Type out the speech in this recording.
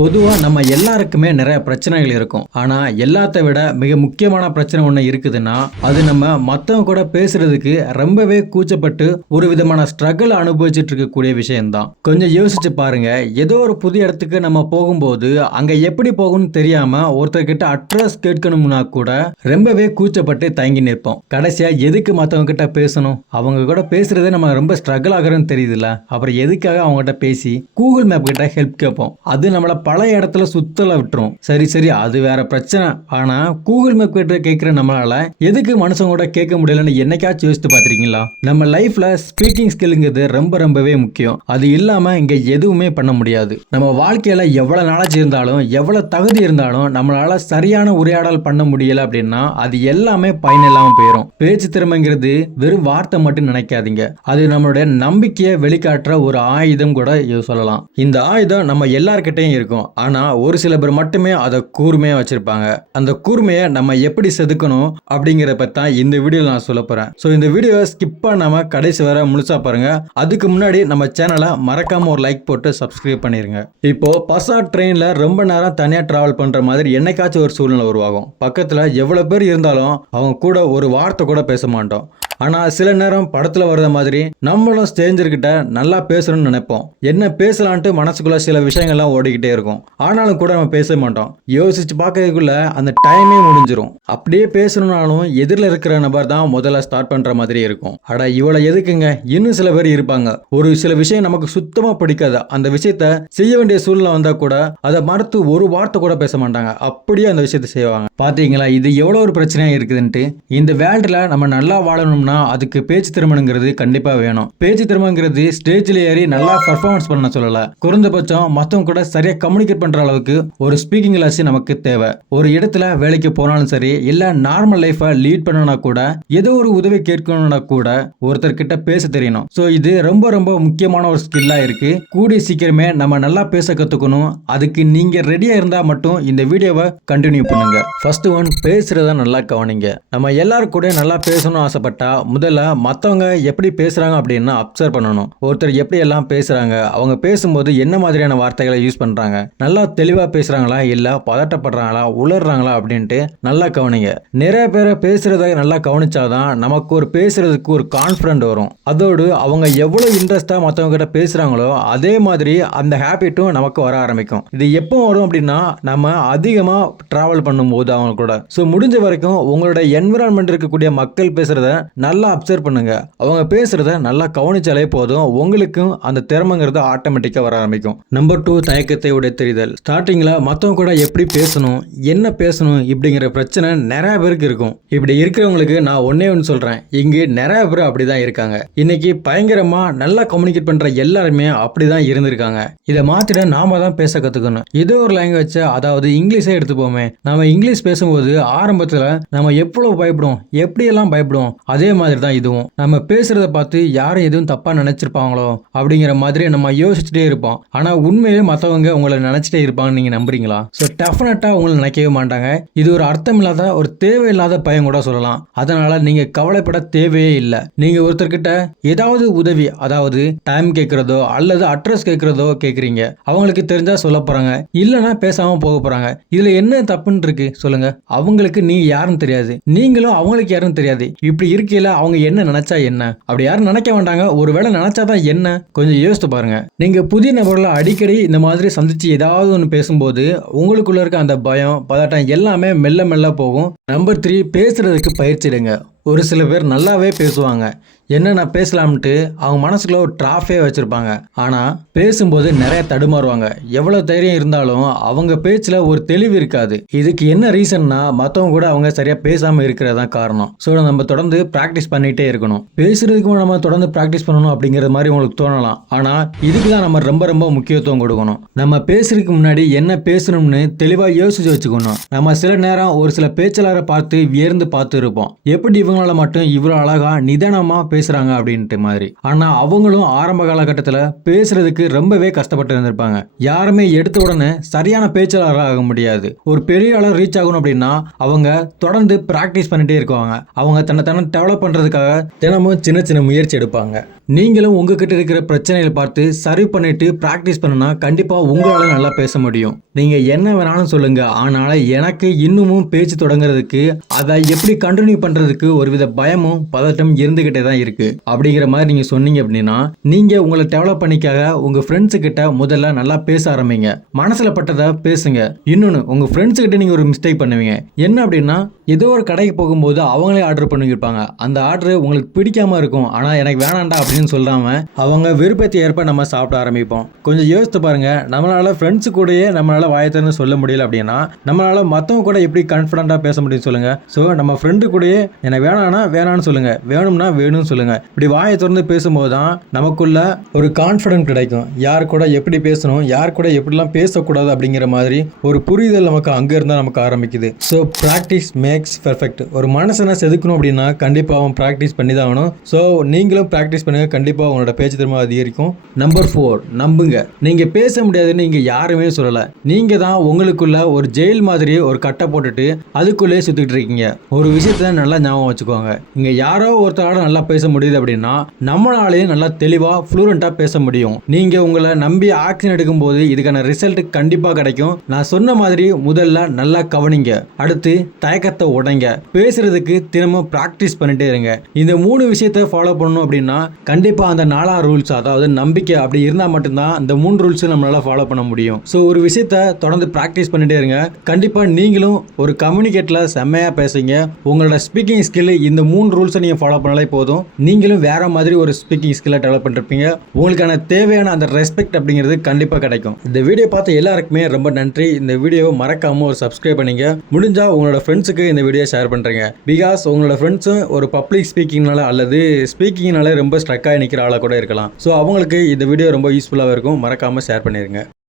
பொதுவாக நம்ம எல்லாருக்குமே நிறைய பிரச்சனைகள் இருக்கும். ஆனால் எல்லாத்த விட மிக முக்கியமான பிரச்சனை ஒன்று இருக்குதுன்னா அது நம்ம மற்றவங்க கூட பேசுறதுக்கு ரொம்பவே கூச்சப்பட்டு ஒரு விதமான ஸ்ட்ரகிள் அனுபவிச்சுட்டு இருக்கக்கூடிய விஷயம்தான். கொஞ்சம் யோசிச்சு பாருங்க. ஏதோ ஒரு புது இடத்துக்கு நம்ம போகும்போது அங்கே எப்படி போகணும்னு தெரியாம ஒருத்தர்கிட்ட அட்ரஸ் கேட்கணும்னா கூட ரொம்பவே கூச்சப்பட்டு தயங்கி நிற்போம். கடைசியாக எதுக்கு மற்றவங்க கிட்ட பேசணும்? அவங்க கூட பேசுறதே நம்ம ரொம்ப ஸ்ட்ரகிள் ஆகுறோன்னு தெரியுதுல்ல. அப்புறம் எதுக்காக அவங்ககிட்ட பேசி கூகுள் மேப் கிட்ட ஹெல்ப் கேட்போம். அது நம்மளை பல இடத்துல சுத்தல விட்டுரும். சரி சரி அது வேற பிரச்சனை. ஆனா கூகுள் மேப் கேட்டு கேட்கிற நம்மளால எதுக்கு மனுஷங்க கூட கேட்க முடியலன்னு என்னைக்காச்சும் யோசித்து பாத்திருக்கீங்களா நம்ம லைஃப்ல ஸ்பீக்கிங் ஸ்கில்ங்கிறது ரொம்ப ரொம்பவே முக்கியம். அது இல்லாம இங்க எதுவுமே பண்ண முடியாது. நம்ம வாழ்க்கையில எவ்வளவு நாலேஜ் இருந்தாலும் எவ்வளவு தகுதி இருந்தாலும் நம்மளால சரியான உரையாடல் பண்ண முடியல அப்படின்னா அது எல்லாமே பயன் இல்லாம போயிடும் பேச்சு திறமைங்கிறது வெறும் வார்த்தை மட்டும் நினைக்காதீங்க. அது நம்மளுடைய நம்பிக்கையை வெளிக்காட்டுற ஒரு ஆயுதம் கூட சொல்லலாம். இந்த ஆயுதம் நம்ம எல்லார்கிட்டையும் இருக்கும். ஆனால் ஒரு சில பேர் மட்டுமே அதை கூர்மையாக வச்சுருப்பாங்க. அந்த கூர்மையை நம்ம எப்படி செதுக்கணும் அப்படிங்கிற பற்றி தான் இந்த வீடியோவில் நான் சொல்ல போகிறேன் ஸோ இந்த வீடியோவை ஸ்கிப் பண்ணாமல் கடைசி வரை முழுசாக பாருங்கள் அதுக்கு முன்னாடி நம்ம சேனலை மறக்காமல் ஒரு லைக் போட்டு சப்ஸ்கிரைப் பண்ணிடுங்க இப்போ பசா ட்ரெயினில் ரொம்ப நேரம் தனியாக ட்ராவல் பண்ணுற மாதிரி என்னைக்காச்சும் ஒரு சூழ்நிலை உருவாகும். பக்கத்தில் எவ்வளோ பேர் இருந்தாலும் அவங்க கூட ஒரு வார்த்தை கூட பேச மாட்டோம். ஆனால் சில நேரம் படத்தில் வர்ற மாதிரி நம்மளும் ஸ்டேஞ்சர்கிட்ட நல்லா பேசணும்னு நினைப்போம். என்ன பேசலான்ட்டு மனசுக்குள்ள சில விஷயங்கள்லாம் ஓடிக்கிட்டே இருக்கும். ஆனாலும் கூட நம்ம பேச மாட்டோம். யோசிச்சு பார்க்கறதுக்குள்ள அந்த டைமே முடிஞ்சிடும் அப்படியே பேசணும்னாலும் எதிரில் இருக்கிற நபர் தான் முதல்ல ஸ்டார்ட் பண்ணுற மாதிரி இருக்கும். அட இவ்வளோ எதுக்குங்க? இன்னும் சில பேர் இருப்பாங்க. ஒரு சில விஷயம் நமக்கு சுத்தமாக பிடிக்காது. அந்த விஷயத்த செய்ய வேண்டிய சூழ்நிலை வந்தால் கூட அதை மறுத்து ஒரு வார்த்தை கூட பேச மாட்டாங்க. அப்படியே அந்த விஷயத்த செய்வாங்க. பார்த்தீங்களா இது எவ்வளோ ஒரு பிரச்சனையாக இருக்குதுன்ட்டு. இந்த வேர்ல்டில் நம்ம நல்லா வாழணும்னா அதுக்கு பேச்சு திறமனுங்கிறது கண்டிப்பாக வேணும். பேச்சு திறமைங்கிறது ஸ்டேஜில் ஏறி நல்லா பர்ஃபார்மன்ஸ் பண்ண சொல்லலை. குறைந்தபட்சம் மற்றவங்க கூட சரியாக கம்யூனிகேட் பண்ணுற அளவுக்கு ஒரு ஸ்பீக்கிங் கிளாஸ் நமக்கு தேவை. ஒரு இடத்துல வேலைக்கு போனாலும் சரி இல்லை நார்மல் லைஃபை லீட் பண்ணணும்னா கூட ஏதோ ஒரு உதவி கேட்கணும்னா கூட ஒருத்தர்கிட்ட பேச தெரியணும். ஸோ இது ரொம்ப ரொம்ப முக்கியமான ஒரு ஸ்கில்லாக இருக்கு. கூடிய சீக்கிரமே நம்ம நல்லா பேச கற்றுக்கணும் அதுக்கு நீங்கள் ரெடியாக இருந்தால் மட்டும் இந்த வீடியோவை கண்டினியூ பண்ணுங்க. ஃபர்ஸ்ட் ஒன் பேசுறத நல்லா கவனிங்க. நம்ம எல்லாரும் கூட நல்லா பேசணும்னு ஆசைப்பட்டா முதல்ல மற்றவங்க எப்படி பேசுகிறாங்க அப்படின்னு அப்சர்வ் பண்ணணும். ஒருத்தர் எப்படி எல்லாம் பேசுகிறாங்க அவங்க பேசும்போது என்ன மாதிரியான வார்த்தைகளை யூஸ் பண்ணுறாங்க நல்லா தெளிவாக பேசுகிறாங்களா இல்லை பதட்டப்படுறாங்களா உளர்றாங்களா அப்படின்ட்டு நல்லா கவனிங்க. நிறைய பேரை பேசுகிறத நல்லா கவனிச்சாதான் நமக்கு ஒரு பேசுகிறதுக்கு ஒரு கான்ஃபிடன்ட் வரும். அதோடு அவங்க எவ்வளோ இன்ட்ரெஸ்ட்டாக மற்றவங்க கிட்ட பேசுகிறாங்களோ அதே மாதிரி அந்த ஹேபிட்டும் நமக்கு வர ஆரம்பிக்கும். இது எப்போ வரும் அப்படின்னா நம்ம அதிகமாக ட்ராவல் பண்ணும்போது அவங்க கூட. ஸோ முடிஞ்ச வரைக்கும் உங்களோட என்விரான்மெண்ட் இருக்கக்கூடிய மக்கள் பேசுகிறத நல்லா அப்சர்வ் பண்ணுங்க. அவங்க பேசுறத நல்லா கவனிச்சாலே போதும். உங்களுக்கும் அந்த திறமைங்கிறது ஆட்டோமேட்டிக்காக வர ஆரம்பிக்கும். நம்பர் டூ தயக்கத்தை உடைய தெரிதல் ஸ்டார்டிங்கில் மற்றவங்க கூட எப்படி பேசணும் என்ன பேசணும் இப்படிங்கிற பிரச்சனை நிறைய பேருக்கு இருக்கும். இப்படி இருக்கிறவங்களுக்கு நான் ஒன்னே ஒன்று சொல்கிறேன் இங்கே நிறைய பேர் அப்படி தான் இருக்காங்க. இன்னைக்கு பயங்கரமாக நல்லா கம்யூனிகேட் பண்ணுற எல்லாருமே அப்படி தான் இருந்திருக்காங்க. இதை மாற்றிட நாம தான் பேச கற்றுக்கணும் ஏதோ ஒரு லாங்குவேஜ் அதாவது இங்கிலீஷே எடுத்துப்போமே. நம்ம இங்கிலீஷ் பேசும்போது ஆரம்பத்தில் நம்ம எவ்வளோ பயப்படும் எப்படியெல்லாம் பயப்படும் அதே அதே மாதிரி தான் இதுவும். நம்ம பேசுறத பார்த்து யாரும் எதுவும் தப்பா நினைச்சிருப்பாங்களோ அப்படிங்கிற மாதிரி நம்ம யோசிச்சுட்டே இருப்போம். ஆனா உண்மையிலே மற்றவங்க உங்களை நினைச்சிட்டே இருப்பாங்கன்னு நீங்க நம்புறீங்களா? ஸோ டெஃபினட்டா உங்களை நினைக்கவே மாட்டாங்க. இது ஒரு அர்த்தம் இல்லாத ஒரு தேவையில்லாத பயம் கூட சொல்லலாம். அதனால நீங்க கவலைப்பட தேவையே இல்லை. நீங்க ஒருத்தர்கிட்ட ஏதாவது உதவி அதாவது டைம் கேட்கறதோ அல்லது அட்ரஸ் கேட்கறதோ கேட்குறீங்க அவங்களுக்கு தெரிஞ்சா சொல்ல போறாங்க. இல்லைன்னா பேசாம போக போறாங்க. இதுல என்ன தப்புன்னு இருக்கு? சொல்லுங்க. அவங்களுக்கு நீ யாருன்னு தெரியாது. நீங்களும் அவங்களுக்கு யாருன்னு தெரியாது. இப்படி இருக்கையில அவங்க என்ன நினைச்சா என்ன? அப்படி யாரும் நினைக்க மாட்டாங்க ஒருவேளை நினைச்சாதான் என்ன? கொஞ்சம் யோசித்து பாருங்க. நீங்க புதிய நபர்களை அடிக்கடி இந்த மாதிரி சந்திச்சு ஏதாவது ஒன்று பேசும்போது உங்களுக்குள்ள இருக்க அந்த பயம் பதட்டம் எல்லாமே மெல்ல மெல்ல போகும். நம்பர் த்ரீ பேசுறதுக்கு பயிற்சிடுங்க ஒரு சில பேர் நல்லாவே பேசுவாங்க. என்னென்ன பேசலாம்ட்டு அவங்க மனசுக்குள்ள ஒரு ட்ராஃபே வச்சுருப்பாங்க. ஆனால் பேசும்போது நிறைய தடுமாறுவாங்க. எவ்வளோ தைரியம் இருந்தாலும் அவங்க பேச்சில் ஒரு தெளிவு இருக்காது. இதுக்கு என்ன ரீசன்னா மற்றவங்க கூட அவங்க சரியாக பேசாமல் இருக்கிறதான் காரணம். ஸோ நம்ம தொடர்ந்து ப்ராக்டிஸ் பண்ணிகிட்டே இருக்கணும். பேசுகிறதுக்கு நம்ம தொடர்ந்து ப்ராக்டிஸ் பண்ணணும் அப்படிங்கிற மாதிரி உங்களுக்கு தோணலாம். ஆனால் இதுக்கு தான் நம்ம ரொம்ப ரொம்ப முக்கியத்துவம் கொடுக்கணும். நம்ம பேசுறதுக்கு முன்னாடி என்ன பேசணும்னு தெளிவாக யோசிச்சு வச்சுக்கணும். நம்ம சில நேரம் ஒரு சில பேச்சாளரை பார்த்து வியர்ந்து பார்த்து இருப்போம் எப்படி இவங்களால மட்டும் இவ்வளோ அழகா நிதானமாக பேசுகிறாங்க அப்படின்ட்டு மாதிரி. ஆனால் அவங்களும் ஆரம்ப காலகட்டத்தில் பேசுறதுக்கு ரொம்பவே கஷ்டப்பட்டு இருந்திருப்பாங்க. யாருமே எடுத்த உடனே சரியான பேச்சாளராக ஆக முடியாது. ஒரு பெரிய அளவு ரீச் ஆகணும் அப்படின்னா அவங்க தொடர்ந்து ப்ராக்டிஸ் பண்ணிட்டே இருக்குவாங்க அவங்க தன்னை தன்னை டெவலப் பண்ணுறதுக்காக தினமும் சின்ன சின்ன முயற்சி எடுப்பாங்க. நீங்களும் உங்ககிட்ட இருக்கிற பிரச்சனைகளை பார்த்து சரி பண்ணிட்டு ப்ராக்டிஸ் பண்ணுனா கண்டிப்பாக உங்களால் நல்லா பேச முடியும். நீங்கள் என்ன வேணாலும் சொல்லுங்க. ஆனால் எனக்கு இன்னமும் பேச்சு தொடங்குறதுக்கு அதை எப்படி கண்டினியூ பண்ணுறதுக்கு ஒருவித பயமும் பதட்டம் இருந்துகிட்டே தான் இருக்கு. அப்படிங்கிற மாதிரி நீங்கள் சொன்னீங்க அப்படின்னா நீங்கள் உங்களை டெவலப் பண்ணிக்காக உங்கள் ஃப்ரெண்ட்ஸு கிட்ட முதல்ல நல்லா பேச ஆரம்பிங்க. மனசில் பட்டதை பேசுங்க. இன்னொன்று உங்கள் ஃப்ரெண்ட்ஸ் கிட்ட ஒரு மிஸ்டேக் பண்ணுவீங்க. என்ன அப்படின்னா ஏதோ ஒரு கடைக்கு போகும்போது அவங்களே ஆர்டர் பண்ணியிருப்பாங்க அந்த ஆர்டர் உங்களுக்கு பிடிக்காம இருக்கும். ஆனால் எனக்கு வேணாண்டா அப்படின்னு சொல்லாம அவங்க விருப்பத்தை ஏற்ப நம்ம சாப்பிட ஆரம்பிப்போம். கொஞ்சம் யோசித்து பாருங்க நம்மளால ஃப்ரெண்ட்ஸ் கூடயே நம்மளால வாயத்தன்னு சொல்ல முடியல அப்படின்னா நம்மளால மற்றவங்க கூட எப்படி கான்ஃபிடண்டாக பேச முடியும் சொல்லுங்க. ஸோ நம்ம ஃப்ரெண்டு கூடயே எனக்கு வேணாம்னா வேணாம்னு சொல்லுங்க வேணும்னா வேணும்னு சொல்லுங்க. இப்படி வாயை திறந்து பேசும்போது தான் நமக்குள்ள ஒரு கான்ஃபிடன்ட் கிடைக்கும். யார் கூட எப்படி பேசணும் யார் கூட எப்படிலாம் பேசக்கூடாது அப்படிங்கிற மாதிரி ஒரு புரிதல் நமக்கு அங்கே இருந்தால் நமக்கு ஆரம்பிக்குது. ஸோ ப்ராக்டிஸ் மேக்ஸ் பெர்ஃபெக்ட் ஒரு மனசனை செதுக்கணும் அப்படின்னா கண்டிப்பாக அவன் ப்ராக்டிஸ் பண்ணி தான் ஆகணும். ஸோ நீங்களும் ப்ராக்டிஸ் பண்ணுங்க கண்டிப்பாக உங்களோட பேச்சு திறமை அதிகரிக்கும். நம்பர் ஃபோர் நம்புங்க. நீங்கள் பேச முடியாதுன்னு இங்கே யாருமே சொல்லலை. நீங்கள் தான் உங்களுக்குள்ள ஒரு ஜெயில் மாதிரி ஒரு கட்டை போட்டுட்டு அதுக்குள்ளே சுற்றிட்டு இருக்கீங்க. ஒரு விஷயத்த நல்லா ஞாபகம் வச்சுக்கோங்க. இங்கே யாரோ ஒருத்தரோட நல்லா பேச முடியுது அப்படின்னா நம்மளாலேயும் நல்லா தெளிவாக ஃப்ளூரண்ட்டாக பேச முடியும். நீங்கள் உங்களை நம்பி ஆக்ஷன் எடுக்கும்போது இதுக்கான ரிசல்ட் கண்டிப்பாக கிடைக்கும். நான் சொன்ன மாதிரி முதல்ல நல்லா கவனிங்க. அடுத்து தயக்கத்தை உடைங்க. பேசுறதுக்கு தினமும் ப்ராக்டிஸ் பண்ணிட்டே இருங்க. இந்த மூணு விஷயத்தை ஃபாலோ பண்ணணும் அப்படின்னா கண்டிப்பாக அந்த நாலா ரூல்ஸ் அதாவது நம்பிக்கை அப்படி இருந்தால் மட்டும்தான் இந்த மூணு ரூல்ஸும் நம்மளால் ஃபாலோ பண்ண முடியும். ஸோ ஒரு விஷயத்த தொடர்ந்து ப்ராக்டிஸ் பண்ணிட்டே இருங்க. கண்டிப்பாக நீங்களும் ஒரு கம்யூனிகேட்டில் செம்மையாக பேசுங்க. உங்களோட ஸ்பீக்கிங் ஸ்கில் இந்த மூணு ரூல்ஸை நீங்கள் ஃபாலோ பண்ணாலே போதும். நீங்களும் வேற மாதிரி ஒரு ஸ்பீக்கிங் ஸ்கில்லை டெவலப் பண்ணிருப்பீங்க. உங்களுக்கான தேவையான அந்த ரெஸ்பெக்ட் அப்படிங்கிறது கண்டிப்பாக கிடைக்கும். இந்த வீடியோ பார்த்த எல்லாருக்குமே ரொம்ப நன்றி. இந்த வீடியோவை மறக்காமல் ஒரு சப்ஸ்கிரைப் பண்ணீங்க. முடிஞ்சா உங்களோட ஃப்ரெண்ட்ஸுக்கு இந்த வீடியோ ஷேர் பண்ணுறேங்க பிகாஸ் உங்களோட ஃப்ரெண்ட்ஸும் ஒரு பப்ளிக் ஸ்பீக்கிங்னால அல்லது ஸ்பீக்கிங்னால ரொம்ப ஸ்ட்ரக் ஆகி நிற்கிற ஆளாக கூட இருக்கலாம். ஸோ அவங்களுக்கு இந்த வீடியோ ரொம்ப யூஸ்ஃபுல்லாக இருக்கும். மறக்காமல் ஷேர் பண்ணிடுங்க